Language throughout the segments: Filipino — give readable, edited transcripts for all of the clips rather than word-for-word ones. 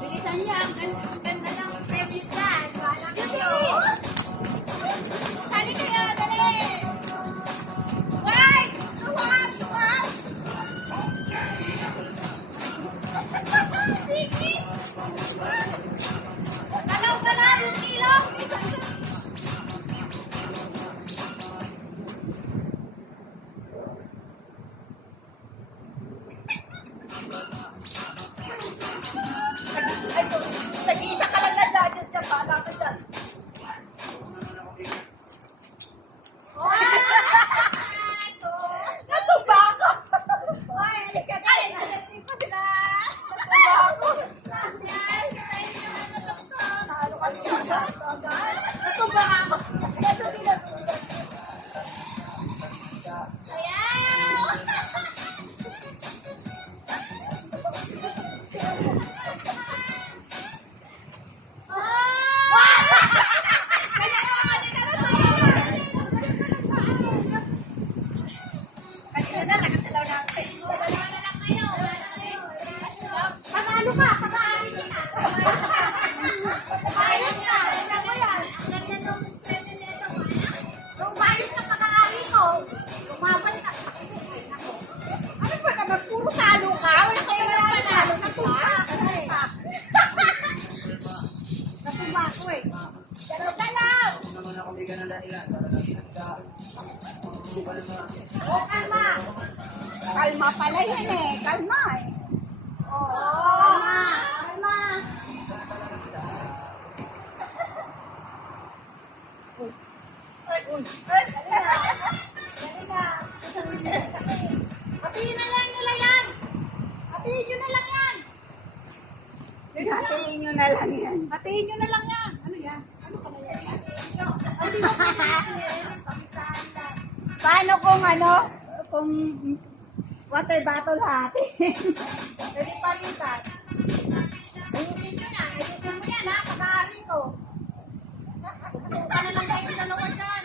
Bilisan niya. Ang ganda ng premise yan. Sali kayo, dali! Why? Tuwag! Tuwag! Sige! Galaw-galaw yung ilong! Nag-iisa ka lang na gadget niya pa. Dapat yan. Natumba ka! Ay, halika ka! Nalati pa sila! Natumba ako! Natumba ako! Ayaw! Panalo ka! Pag-aari ka! Ayos ka! Ganda mo yan! Ang ganda nung preminento mo. Nung ayos ka pag-aari ko, lumabas ka. Ano ba naman? Puro talo ka? Wala kayo na talo. Natumba! Natumba ako eh. Galaw-galaw! naman ako bigyan ng dahilan para lang hindi pa naman. O, kalma! Kalma pala yan eh. Kalma eh. Oo. Kalma. Kalma. Uy. Uy. Dali na. Hatiin na lang nila yan. Hatiin nyo na lang yan. Hatiin nyo na lang yan. Hatiin nyo na lang yan. Ano yan? Ano ka na yan? Paano kung kung water bottle natin? Pwede palitan. Ayusin nyo na. Ayusin mo yan ha. Pag-aari ko. Pupunta na lang kayo dalawa dyan.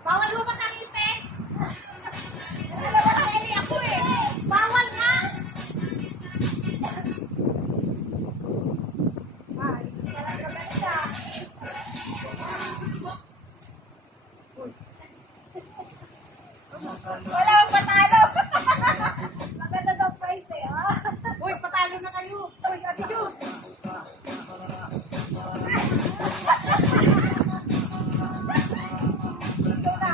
Bawal mo ba kalipin? Dalawa na eli ako eh. Bawal nga. Ay, talaga ganda. Wala akong patalo. Maganda daw price eh. Uy, patalo na kayo. Uy, Ate Jun. Ikaw na.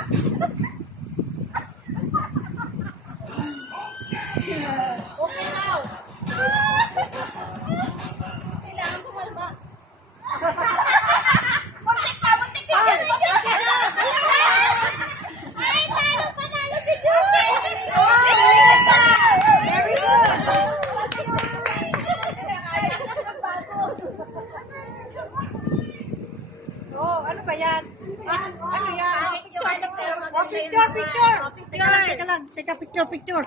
Okay now. Kailangan pumalma. Muntik ka, muntik ka. Muntik ka. Ay, panalo si Jun. Very good. Oh, ano ba yan? Ano yan? Oh, picture, picture. Teka lang. Teka, picture.